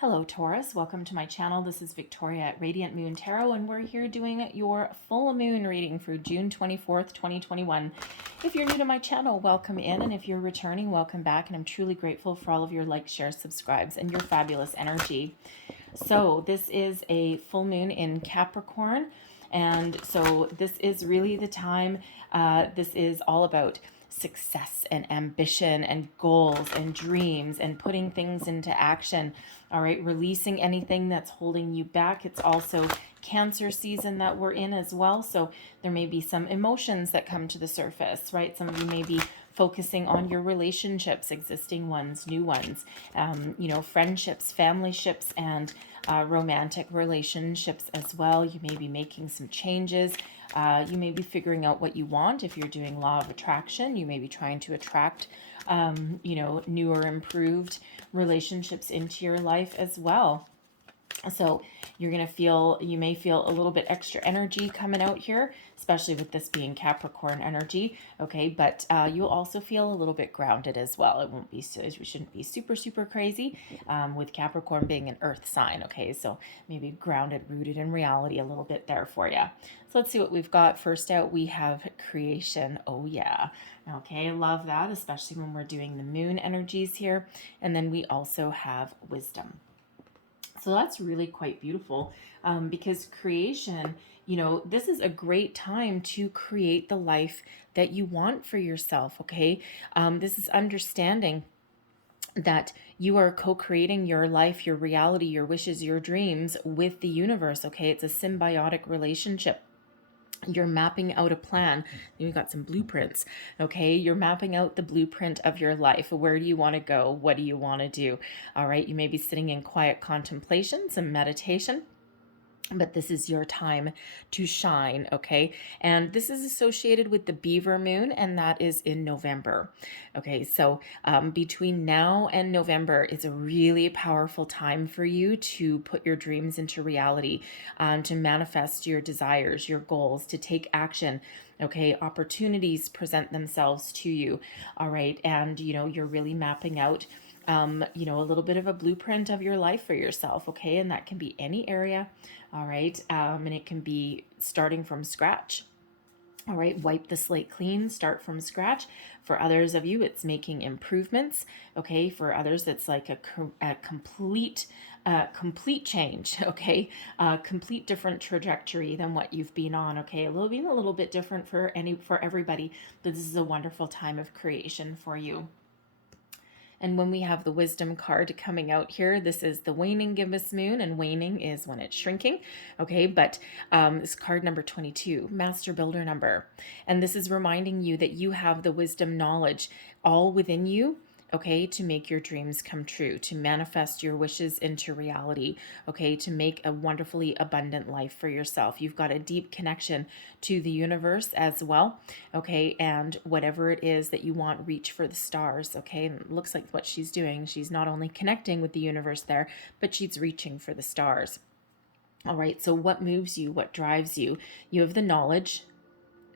Hello Taurus, welcome to my channel. This is Victoria at Radiant Moon Tarot, and we're here doing your full moon reading for June 24th, 2021. If you're new to my channel, welcome in, and if you're returning, welcome back, and I'm truly grateful for all of your likes, shares, subscribes, and your fabulous energy. So this is a full moon in Capricorn, and so this is really the time, this is all about success and ambition and goals and dreams and putting things into action. All right, releasing anything that's holding you back. It's also Cancer season that we're in as well, so there may be some emotions that come to the surface, right? Some of you may be focusing on your relationships, existing ones, new ones, friendships, family ships, and romantic relationships as well. You may be making some changes. You may be figuring out what you want. If you're doing law of attraction, you may be trying to attract, new or improved relationships into your life as well. So you're going to feel, you may feel a little bit extra energy coming out here, especially with this being Capricorn energy. Okay. But you'll also feel a little bit grounded as well. It won't be, so we shouldn't be super, super crazy with Capricorn being an earth sign. Okay. So maybe grounded, rooted in reality a little bit there for you. So let's see what we've got. First out, we have creation. Oh yeah. Okay. Love that, especially when we're doing the moon energies here. And then we also have wisdom. So that's really quite beautiful because creation, this is a great time to create the life that you want for yourself, okay? This is understanding that you are co-creating your life, your reality, your wishes, your dreams with the universe, okay? It's a symbiotic relationship. You're mapping out a plan. You've got some blueprints, okay? You're mapping out the blueprint of your life. Where do you want to go? What do you want to do? All right, you may be sitting in quiet contemplation, some meditation, but this is your time to shine, okay? And this is associated with the Beaver moon, and that is in November. Okay, so between now and November is a really powerful time for you to put your dreams into reality, to manifest your desires, your goals, to take action. Okay, opportunities present themselves to you. All right, and you're really mapping out a little bit of a blueprint of your life for yourself, okay? And that can be any area, all right? And it can be starting from scratch. All right, wipe the slate clean, start from scratch. For others of you, it's making improvements. Okay, for others, it's like a complete change. Okay, complete different trajectory than what you've been on. Okay, a little bit different for everybody, but this is a wonderful time of creation for you. And when we have the wisdom card coming out here, this is the waning gibbous moon, and waning is when it's shrinking. Okay, but this card number 22, master builder number. And this is reminding you that you have the wisdom knowledge all within you, okay, to make your dreams come true, to manifest your wishes into reality, okay, to make a wonderfully abundant life for yourself. You've got a deep connection to the universe as well, okay, and whatever it is that you want, reach for the stars, okay? And it looks like what she's doing, she's not only connecting with the universe there, but she's reaching for the stars. All right, so what moves you? What drives you? You have the knowledge,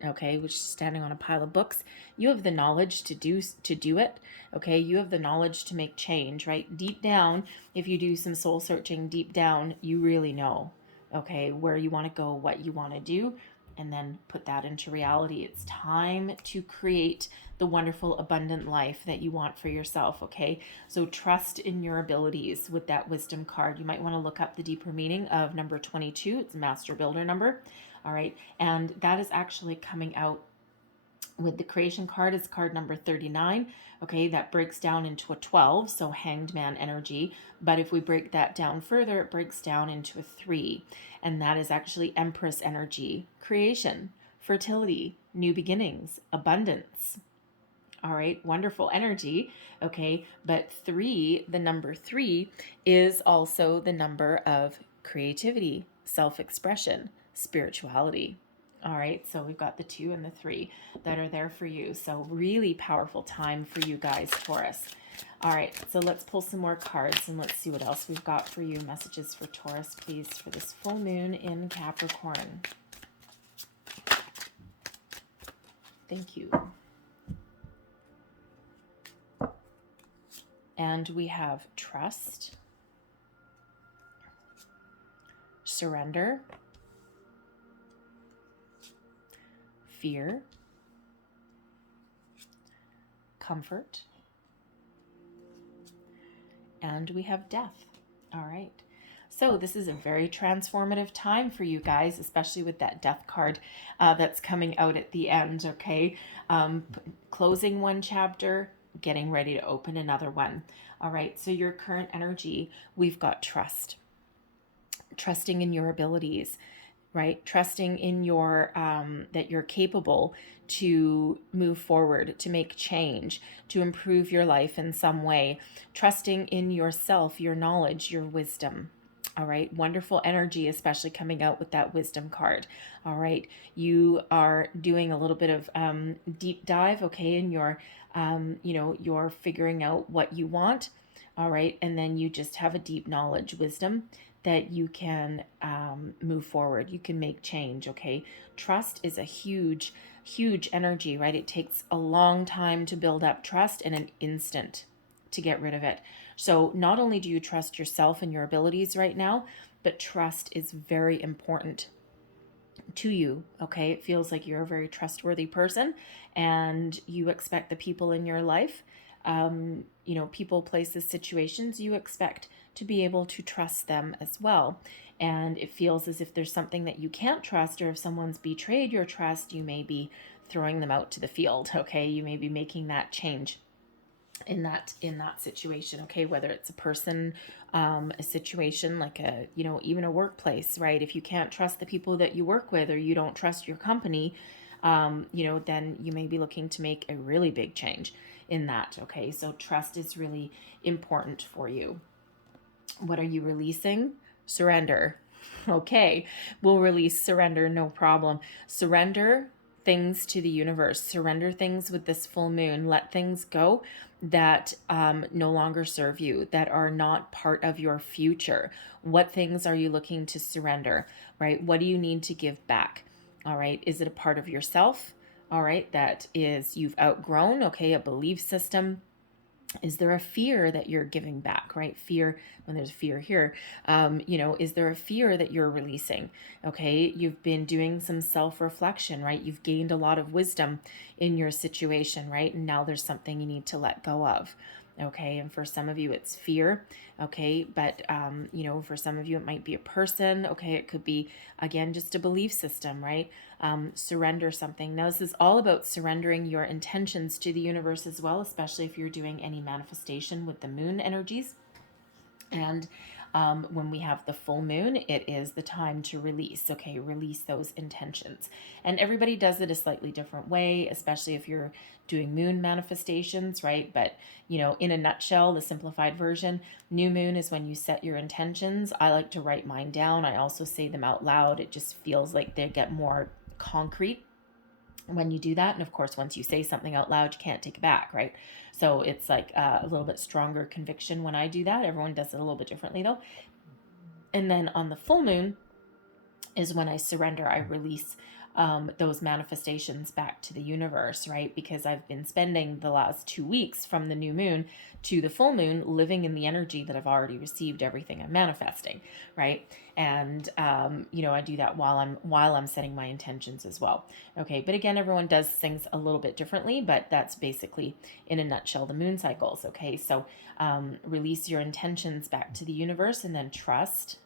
okay, which is standing on a pile of books. You have the knowledge to do it, okay? You have the knowledge to make change, right? Deep down, if you do some soul searching deep down, you really know, okay, where you want to go, what you want to do, and then put that into reality. It's time to create the wonderful, abundant life that you want for yourself, okay? So trust in your abilities with that wisdom card. You might want to look up the deeper meaning of number 22. It's a master builder number. All right, and that is actually coming out with the creation card. Is card number 39. Okay, that breaks down into a 12, so hanged man energy. But if we break that down further, it breaks down into a 3, and that is actually empress energy, creation, fertility, new beginnings, abundance. All right, wonderful energy. Okay, but 3, the number 3, is also the number of creativity, self-expression, spirituality. All right, so we've got the 2 and the 3 that are there for you. So really powerful time for you guys, Taurus. All right, so let's pull some more cards and let's see what else we've got for you. Messages for Taurus, please, for this full moon in Capricorn. Thank you. And we have trust, surrender, fear, comfort, and we have death. All right. So this is a very transformative time for you guys, especially with that death card that's coming out at the end, okay? Closing one chapter, getting ready to open another one. All right, so your current energy, we've got trust. Trusting in your abilities, right? Trusting in your that you're capable to move forward, to make change, to improve your life in some way. Trusting in yourself, your knowledge, your wisdom. All right, wonderful energy, especially coming out with that wisdom card. All right, you are doing a little bit of deep dive, okay, in your, you're figuring out what you want. All right, and then you just have a deep knowledge, wisdom that you can move forward. You can make change, okay? Trust is a huge, huge energy, right? It takes a long time to build up trust and an instant to get rid of it. So not only do you trust yourself and your abilities right now, but trust is very important to you, okay? It feels like you're a very trustworthy person and you expect the people in your life, people, places, situations, you expect to be able to trust them as well. And it feels as if there's something that you can't trust, or if someone's betrayed your trust, you may be throwing them out to the field, okay? You may be making that change in that situation, okay? Whether it's a person, a situation like even a workplace, right? If you can't trust the people that you work with, or you don't trust your company, then you may be looking to make a really big change in that, okay? So trust is really important for you. What are you releasing? Surrender. Okay, we'll release surrender, no problem. Surrender things to the universe. Surrender things with this full moon. Let things go that no longer serve you, that are not part of your future. What things are you looking to surrender, right? What do you need to give back? All right, is it a part of yourself? All right, that is you've outgrown, okay, a belief system. Is there a fear that you're giving back, right? Fear, when there's fear here, is there a fear that you're releasing? Okay, you've been doing some self-reflection, right? You've gained a lot of wisdom in your situation, right? And now there's something you need to let go of. Okay, and for some of you it's fear, okay, but for some of you it might be a person, okay, it could be again just a belief system, right? Surrender something. Now this is all about surrendering your intentions to the universe as well, especially if you're doing any manifestation with the moon energies. And when we have the full moon, it is the time to release, okay? Release those intentions. And everybody does it a slightly different way, especially if you're doing moon manifestations, right? But, in a nutshell, the simplified version, new moon is when you set your intentions. I like to write mine down. I also say them out loud. It just feels like they get more concrete when you do that. And of course, once you say something out loud, you can't take it back, right? So it's like a little bit stronger conviction when I do that. Everyone does it a little bit differently though. And then on the full moon is when I surrender. I release those manifestations back to the universe, right? Because I've been spending the last 2 weeks from the new moon to the full moon living in the energy that I've already received everything I'm manifesting, right? And I do that while I'm setting my intentions as well. Okay, but again, everyone does things a little bit differently, but that's basically in a nutshell the moon cycles. Okay, so release your intentions back to the universe, and then trust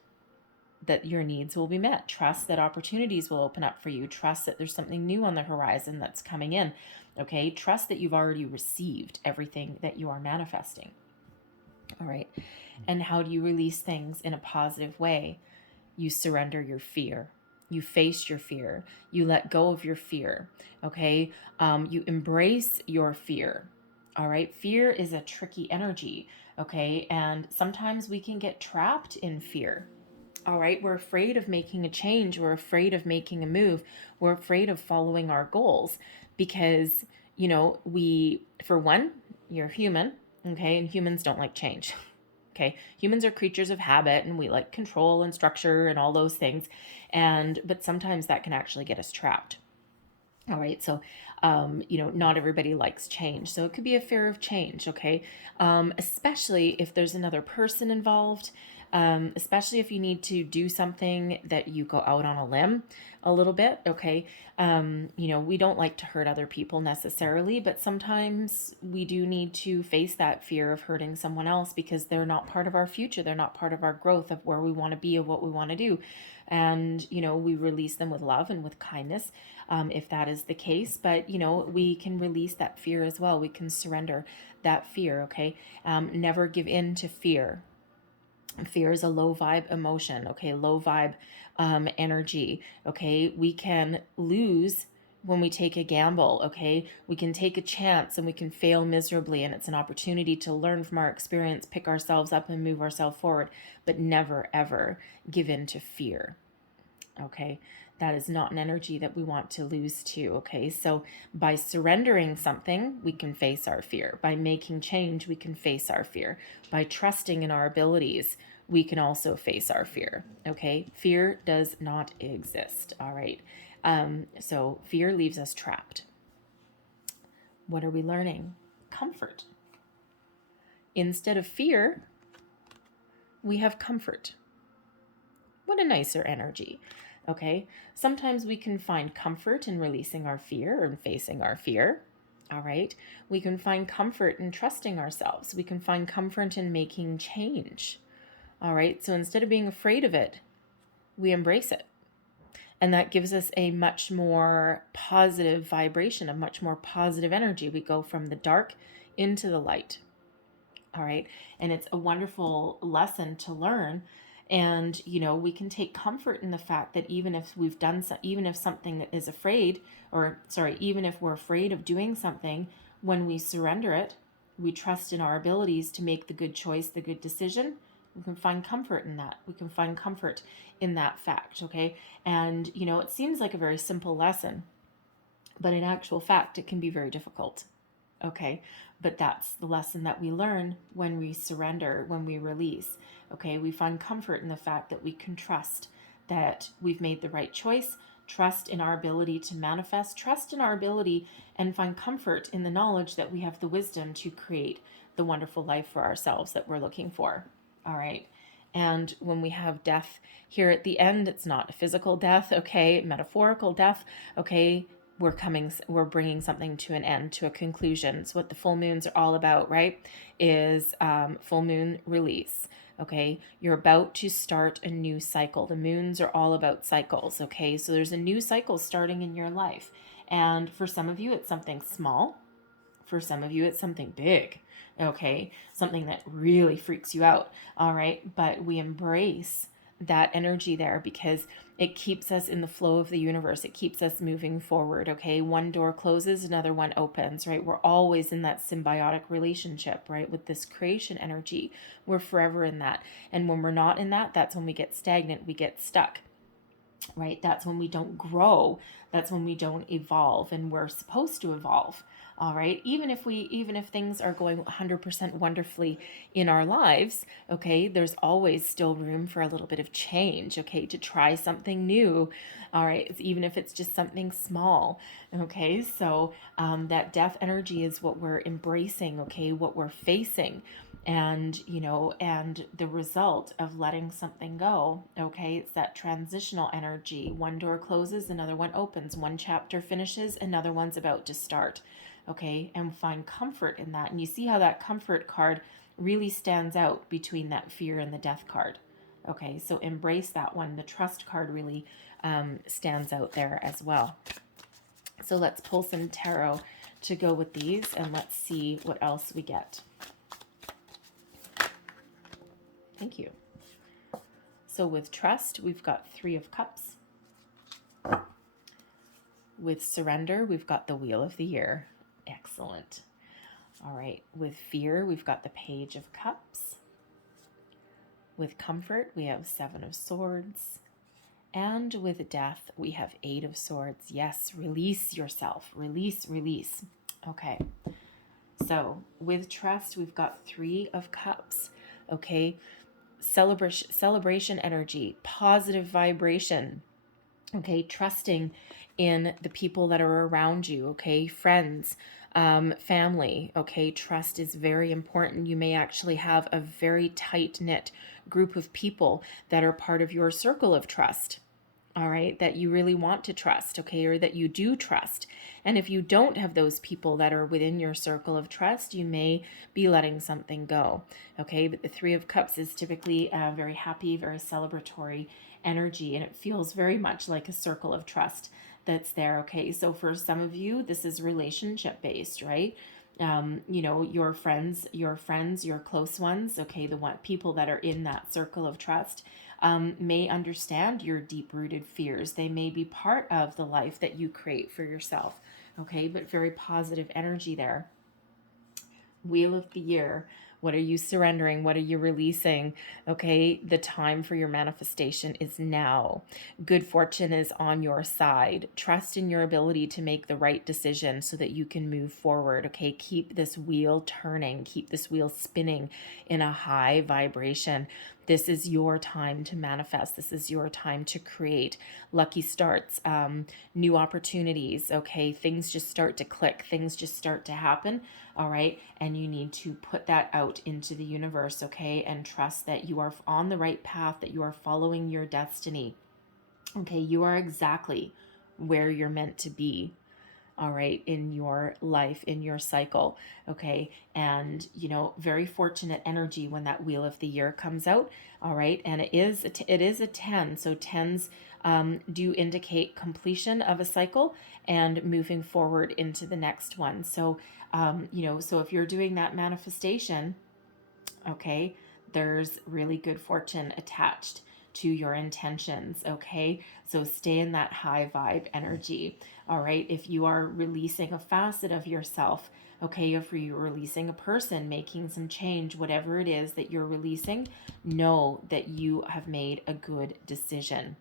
that your needs will be met. Trust that opportunities will open up for you. Trust that there's something new on the horizon that's coming in. Okay, trust that you've already received everything that you are manifesting. All right, and how do you release things in a positive way? You surrender your fear. You face your fear. You let go of your fear. Okay, you embrace your fear. All right, fear is a tricky energy. Okay, and sometimes we can get trapped in fear. All right, we're afraid of making a change. We're afraid of making a move. We're afraid of following our goals because, for one, you're human, okay, and humans don't like change. Okay, humans are creatures of habit, and we like control and structure and all those things, but sometimes that can actually get us trapped. All right, so not everybody likes change, so it could be a fear of change. Okay, especially if there's another person involved. especially if you need to do something that you go out on a limb a little bit, okay? We don't like to hurt other people necessarily, but sometimes we do need to face that fear of hurting someone else because they're not part of our future. They're not part of our growth of where we want to be, of what we want to do. And, we release them with love and with kindness, if that is the case. But, we can release that fear as well. We can surrender that fear, okay? Never give in to fear. Fear is a low vibe emotion, okay? Low vibe energy, okay? We can lose when we take a gamble, okay? We can take a chance and we can fail miserably, and it's an opportunity to learn from our experience, pick ourselves up and move ourselves forward, but never ever give in to fear, okay? That is not an energy that we want to lose to, okay? So by surrendering something, we can face our fear. By making change, we can face our fear. By trusting in our abilities, we can also face our fear, okay? Fear does not exist, all right? So fear leaves us trapped. What are we learning? Comfort. Instead of fear, we have comfort. What a nicer energy. Okay, sometimes we can find comfort in releasing our fear and facing our fear. All right, we can find comfort in trusting ourselves. We can find comfort in making change. All right, so instead of being afraid of it, we embrace it. And that gives us a much more positive vibration, a much more positive energy. We go from the dark into the light. All right, and it's a wonderful lesson to learn. And, we can take comfort in the fact that even if we've done even if something is afraid, even if we're afraid of doing something, when we surrender it, we trust in our abilities to make the good choice, the good decision. We can find comfort in that. We can find comfort in that fact, okay? And, it seems like a very simple lesson, but in actual fact, it can be very difficult, okay? But that's the lesson that we learn when we surrender, when we release. Okay, we find comfort in the fact that we can trust that we've made the right choice, trust in our ability to manifest, trust in our ability, and find comfort in the knowledge that we have the wisdom to create the wonderful life for ourselves that we're looking for. All right. And when we have death here at the end, it's not a physical death, okay, metaphorical death, okay, we're bringing something to an end, to a conclusion. So what the full moons are all about, right, is full moon release. Okay, you're about to start a new cycle. The moons are all about cycles, okay? So there's a new cycle starting in your life. And for some of you, it's something small. For some of you, it's something big, okay? Something that really freaks you out, all right? But we embrace that energy there because it keeps us in the flow of the universe. It keeps us moving forward, okay? One door closes, another one opens, right? We're always in that symbiotic relationship, right? With this creation energy, we're forever in that. And when we're not in that, that's when we get stagnant, we get stuck, right? That's when we don't grow. That's when we don't evolve, and we're supposed to evolve. All right. Even if things are going 100% wonderfully in our lives, okay, there's always still room for a little bit of change, okay, to try something new. All right. Even if it's just something small. Okay. So that death energy is what we're embracing, okay, what we're facing. And, and the result of letting something go, okay, it's that transitional energy. One door closes, another one opens. One chapter finishes, another one's about to start, okay, and find comfort in that. And you see how that comfort card really stands out between that fear and the death card, okay, so embrace that one. The trust card really stands out there as well. So let's pull some tarot to go with these, and let's see what else we get. Thank you. So with trust, we've got 3 of Cups. With surrender, we've got the Wheel of the Year. Excellent. All right. With fear, we've got the Page of Cups. With comfort, we have 7 of Swords. And with death, we have 8 of Swords. Yes, release yourself. Release, release. Okay. So with trust, we've got 3 of Cups. Okay. Celebration energy, positive vibration, okay, trusting in the people that are around you, okay, friends, family, okay? Trust is very important. You may actually have a very tight-knit group of people that are part of your circle of trust, all right, that you really want to trust, okay, or that you do trust. And if you don't have those people that are within your circle of trust, you may be letting something go, okay? But the Three of Cups is typically a very happy, very celebratory energy, and it feels very much like a circle of trust that's there, okay? So for some of you, this is relationship based, right? You know, your friends, your close ones, okay, the one people that are in that circle of trust may understand your deep-rooted fears. They may be part of the life that you create for yourself, okay? But very positive energy there. Wheel of the Year. What are you surrendering? What are you releasing? Okay, the time for your manifestation is now. Good fortune is on your side. Trust in your ability to make the right decision so that you can move forward. Okay, keep this wheel turning, keep this wheel spinning in a high vibration. This is your time to manifest. This is your time to create lucky starts, new opportunities. Okay, things just start to click, things just start to happen. All right, and you need to put that out into the universe, okay, and trust that you are on the right path, that you are following your destiny. Okay, you are exactly where you're meant to be, all right, in your life, in your cycle, okay? And, you know, very fortunate energy when that Wheel of the Year comes out, all right? And it is a 10, so 10s do indicate completion of a cycle and moving forward into the next one. So, you know, so if you're doing that manifestation, okay, there's really good fortune attached to your intentions, okay? So stay in that high vibe energy, all right? If you are releasing a facet of yourself, okay, if you're releasing a person, making some change, whatever it is that you're releasing, know that you have made a good decision.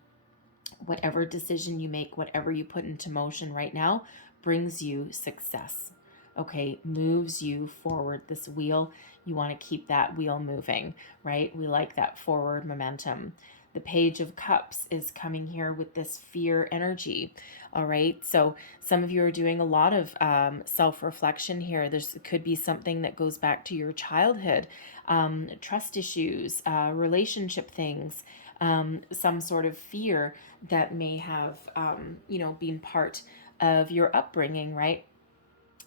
Whatever decision you make, whatever you put into motion right now, brings you success, okay, moves you forward. This wheel, you want to keep that wheel moving, right? We like that forward momentum. The Page of Cups is coming here with this fear energy, all right? So some of you are doing a lot of self-reflection here. There could be something that goes back to your childhood, trust issues, relationship things, some sort of fear that may have, you know, been part of your upbringing, right?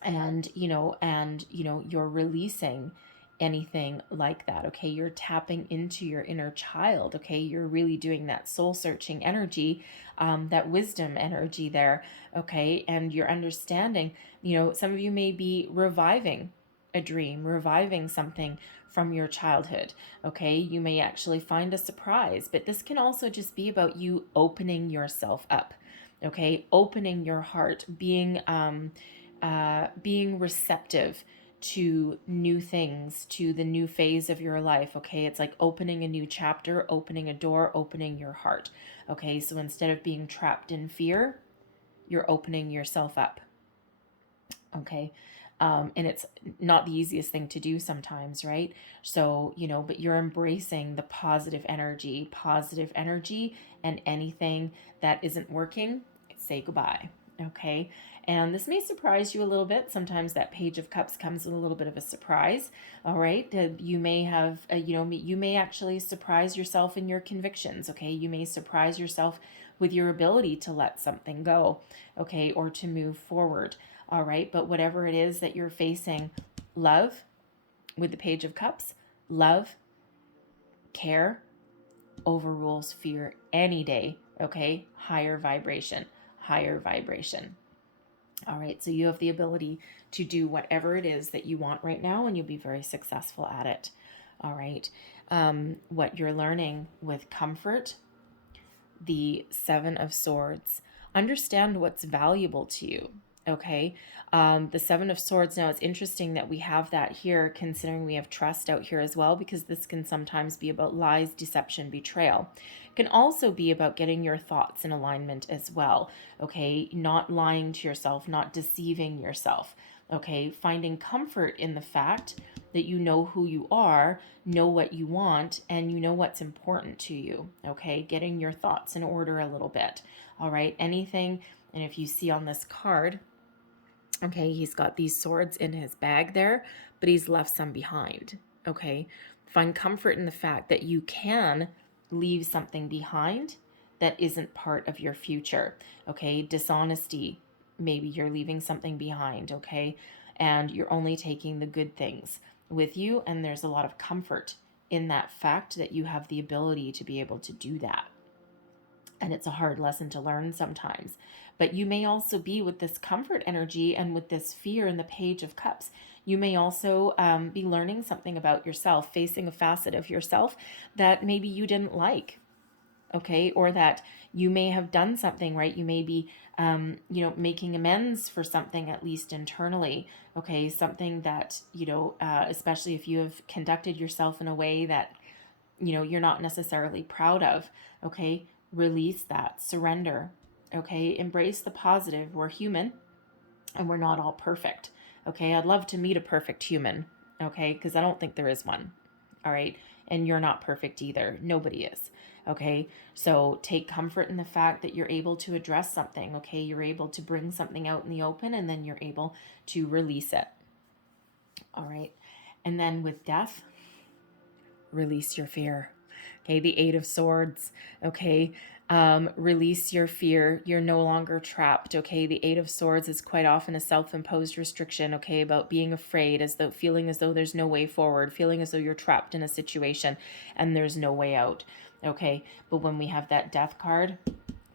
And you're releasing anything like that, okay? You're tapping into your inner child, okay? You're really doing that soul searching energy, that wisdom energy there, okay? And you're understanding, you know, some of you may be reviving a dream, reviving something from your childhood, okay? You may actually find a surprise, but this can also just be about you opening yourself up, okay? Opening your heart, being receptive to new things, to the new phase of your life, okay? It's like opening a new chapter, opening a door, opening your heart, okay? So instead of being trapped in fear, you're opening yourself up, okay? And it's not the easiest thing to do sometimes, right? So, you know, but you're embracing the positive energy, and anything that isn't working, say goodbye, okay? And this may surprise you a little bit. Sometimes that Page of Cups comes with a little bit of a surprise, all right? You may have, you may actually surprise yourself in your convictions, okay? You may surprise yourself with your ability to let something go, okay, or to move forward. All right, but whatever it is that you're facing, love with the Page of Cups, love, care overrules fear any day, okay? Higher vibration, higher vibration. All right, so you have the ability to do whatever it is that you want right now, and you'll be very successful at it. All right, what you're learning with comfort, the Seven of Swords. Understand what's valuable to you, okay? The Seven of Swords, now it's interesting that we have that here, considering we have trust out here as well, because this can sometimes be about lies, deception, betrayal. It can also be about getting your thoughts in alignment as well, okay? Not lying to yourself, not deceiving yourself, okay? Finding comfort in the fact that you know who you are, know what you want, and you know what's important to you, okay? Getting your thoughts in order a little bit, all right? Anything, and if you see on this card, Okay, he's got these swords in his bag there, but he's left some behind. Okay, find comfort in the fact that you can leave something behind that isn't part of your future. Okay, dishonesty, maybe you're leaving something behind. Okay, and you're only taking the good things with you, and there's a lot of comfort in that fact that you have the ability to be able to do that. And it's a hard lesson to learn sometimes. But you may also be with this comfort energy and with this fear in the Page of Cups. You may also be learning something about yourself, facing a facet of yourself that maybe you didn't like, okay? Or that you may have done something, right? You may be, making amends for something, at least internally, okay? Something that, especially if you have conducted yourself in a way that, you're not necessarily proud of, okay? Release that, surrender, okay? Embrace the positive. We're human and we're not all perfect, okay? I'd love to meet a perfect human, okay? Because I don't think there is one, all right? And you're not perfect either. Nobody is, okay? So take comfort in the fact that you're able to address something, okay? You're able to bring something out in the open, and then you're able to release it, all right? And then with death, release your fear. Okay, the Eight of Swords. Okay, release your fear. You're no longer trapped. Okay, the Eight of Swords is quite often a self-imposed restriction. Okay, about being afraid, as though feeling as though there's no way forward, feeling as though you're trapped in a situation and there's no way out. Okay, but when we have that Death card,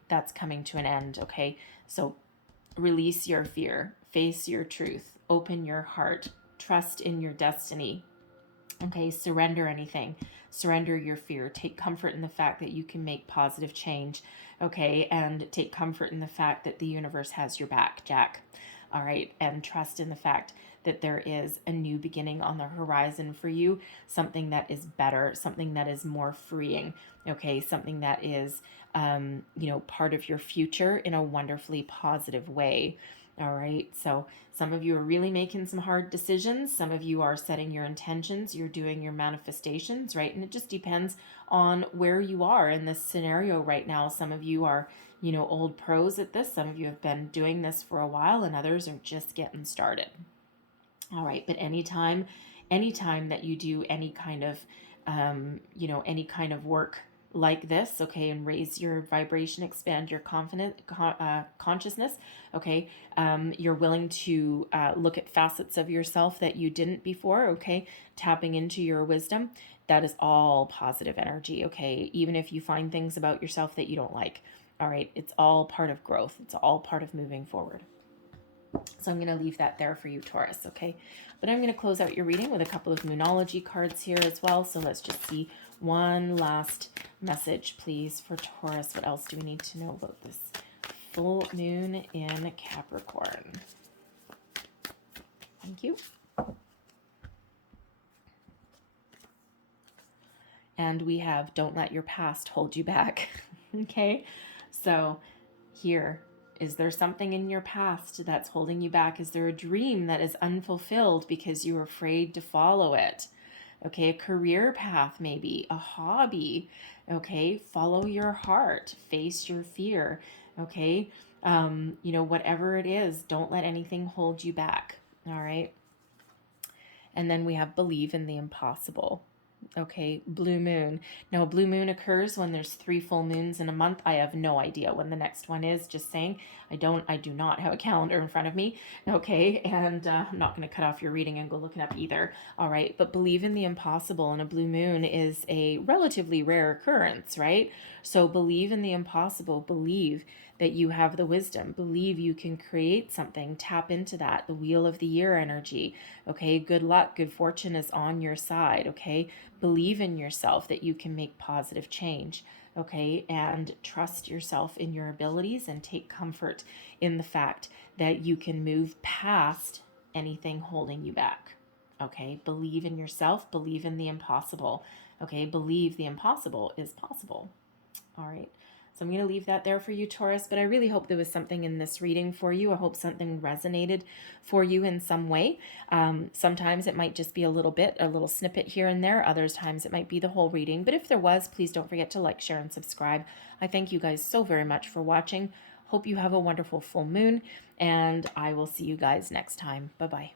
that's coming to an end. Okay, so release your fear, face your truth, open your heart, trust in your destiny. Okay, surrender anything. Surrender your fear. Take comfort in the fact that you can make positive change. Okay, and take comfort in the fact that the universe has your back, Jack. All right, and trust in the fact that there is a new beginning on the horizon for you, something that is better, something that is more freeing. Okay, something that is, part of your future in a wonderfully positive way. All right, so some of you are really making some hard decisions. Some of you are setting your intentions. You're doing your manifestations, right? And it just depends on where you are in this scenario right now. Some of you are, old pros at this. Some of you have been doing this for a while, and others are just getting started. All right, but anytime that you do any kind of, any kind of work like this, okay, and raise your vibration, expand your consciousness, okay, you're willing to look at facets of yourself that you didn't before, okay, tapping into your wisdom, that is all positive energy, okay, even if you find things about yourself that you don't like, all right, it's all part of growth, it's all part of moving forward. So I'm going to leave that there for you, Taurus, okay? But I'm going to close out your reading with a couple of Moonology cards here as well. So let's just see one last message, please, for Taurus. What else do we need to know about this full moon in Capricorn? Thank you. And we have don't let your past hold you back, okay? So here, is there something in your past that's holding you back? Is there a dream that is unfulfilled because you're afraid to follow it? Okay, a career path maybe, a hobby, okay? Follow your heart, face your fear, okay? Whatever it is, don't let anything hold you back, all right? And then we have believe in the impossible. Okay, blue moon. Now, a blue moon occurs when there's 3 full moons in a month. I have no idea when the next one is, just saying. I do not have a calendar in front of me, okay? And I'm not going to cut off your reading and go look it up either, all right? But believe in the impossible, and a blue moon is a relatively rare occurrence, right? So believe in the impossible. Believe that you have the wisdom. Believe you can create something. Tap into that. The wheel of the year energy, okay? Good luck, good fortune is on your side, okay? Believe in yourself that you can make positive change, okay? And trust yourself in your abilities and take comfort in the fact that you can move past anything holding you back, okay? Believe in yourself, believe in the impossible, okay? Believe the impossible is possible, all right? So I'm going to leave that there for you, Taurus, but I really hope there was something in this reading for you. I hope something resonated for you in some way. Sometimes it might just be a little snippet here and there. Other times it might be the whole reading. But if there was, please don't forget to like, share, and subscribe. I thank you guys so very much for watching. Hope you have a wonderful full moon, and I will see you guys next time. Bye-bye.